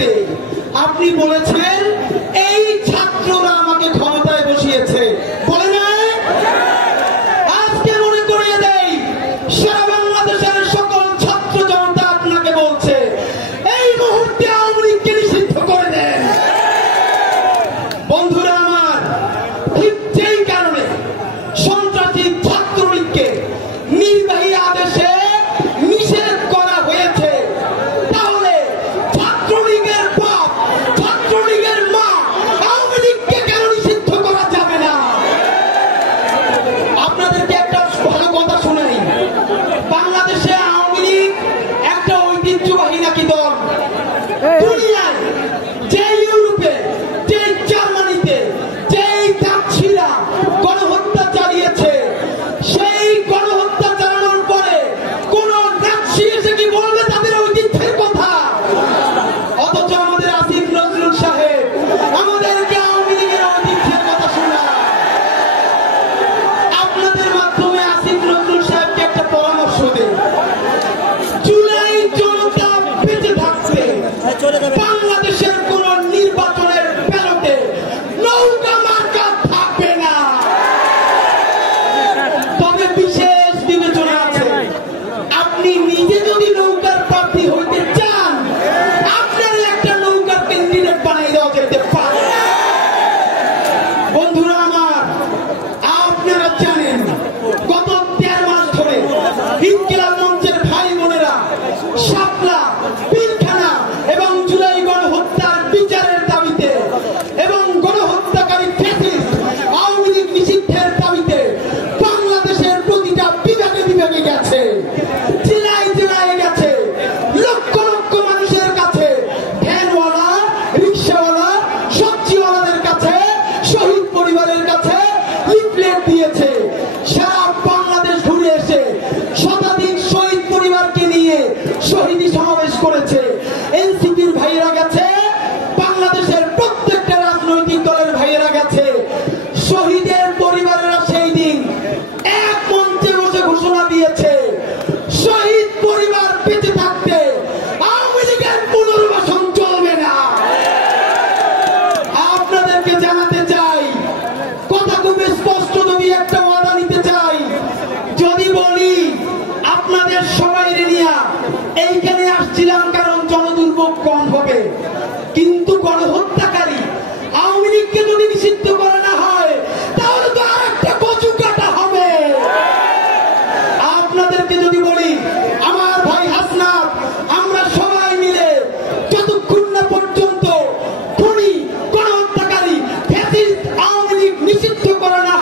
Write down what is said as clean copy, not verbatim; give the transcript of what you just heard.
দেই। আপনি বলেছেন এই ছাত্ররা আমাকে ক্ষমতায় বসিয়েছে, বলে না? আজকে মনে করিয়ে দেই, সারা বাংলাদেশের সকল ছাত্র জনতা আপনাকে বলছে এই মুহূর্তে আওয়ামী লীগকে নিষিদ্ধ করে দেন। বন্ধুরা আমার, ঠিক যেই কারণে সন্ত্রাসী ছাত্রলীগকে নির্বাহী আদেশে নিষেধ করা হয়েছে, তাহলে ছাত্রলীগের বাপ, ছাত্রলীগের মা আওয়ামী লীগকে কেন নিষিদ্ধ করা যাবে না? আপনাদেরকে একটা ভালো কথা শোনাই। বাংলাদেশে আওয়ামী লীগ একটা ঐতিহ্যবাহী নাকি দল। দুনিয়ায় যে ইউরোপে, যে জার্মানিতে, যেই দাচ্ছিরা গণহত্যা চালিয়েছে, সেই গণহত্যা চালানোর পরে কোন দাচ্ছি এসে কি বলবে তাদের ঐতিহ্যের কথা? অথচ আমাদের আসিফ নজরুল সাহেব আমাদেরকে আওয়ামী লীগের ঐতিহ্যের কথা শোনায়। আপনাদের মাধ্যমে আসিফ নজরুল সাহেবকে একটা পরামর্শ দেন। জুলাই জনতা বেঁচে থাকবে, বাংলাদেশের কোন নির্বাচনের ব্যালটে নৌকা মার্কা থাকবে না। তবে বিশেষ বিবেচনা আছে। আপনি নিজে যদি নৌকার প্রার্থী হইতে চান, আপনার একটা নৌকার ক্যান্ডিডেট বানিয়ে দেওয়া যেতে পারে। বন্ধুরা আমার, আপনারা জানেন গত 13 মাস ধরে ইনকিলাব মঞ্চের ভাই বোনেরা শাপলা, পিলখানা এবং জুলাই গণহত্যার বিচারের দাবিতে এবং গণহত্যাকারী ফ্যাসিস্ট আওয়ামী লীগ নিষিদ্ধের দাবিতে বাংলাদেশের প্রতিটা বিভাগে বিভাগে গেছে, জেলায় জেলায় গেছে, লক্ষ লক্ষ মানুষের কাছে, ভ্যানওয়ালা, রিক্সাওয়ালা, সবজিওয়ালাদের কাছে, শহীদ পরিবারের কাছে লিফলেট দিয়েছে। সারা বাংলাদেশ ঘুরে এসে শতাধিক শহীদ পরিবারকে নিয়ে শহীদী সমাবেশ করেছে। এনসিপির ভাইয়েরা গেছে, বাংলাদেশের প্রত্যেকটা রাজনৈতিক দলের ভাইয়েরা গেছে। শহীদের পরিবারেরা সেই দিন এক মঞ্চে বসে ঘোষণা দিয়েছে, শহীদ পরিবার বেঁচে থাকতে আওয়ামী লীগের পুনর্বাসন চলবে না। আপনাদেরকে জানাতে চাই, কথা খুব স্পষ্ট, যদি একটা ওয়াদা নিতে চাই, যদি বলি আপনাদের সবাই নিয়ে এইখানে আসছিলাম কারণ জনদুর্ভোগ কম হবে, কিন্তু গণহত্যাকারী আওয়ামী লীগকে যদি নিষিদ্ধ করা না হয় তাহলে তো আর একটা কচু কাটা হবে। আপনাদেরকে যদি বলি, আমার ভাই হাসনাত, আমরা সবাই মিলে যতক্ষণ না পর্যন্ত খুনি, গণহত্যাকারী, ফ্যাসিস্ট আওয়ামী লীগ নিষিদ্ধ করা না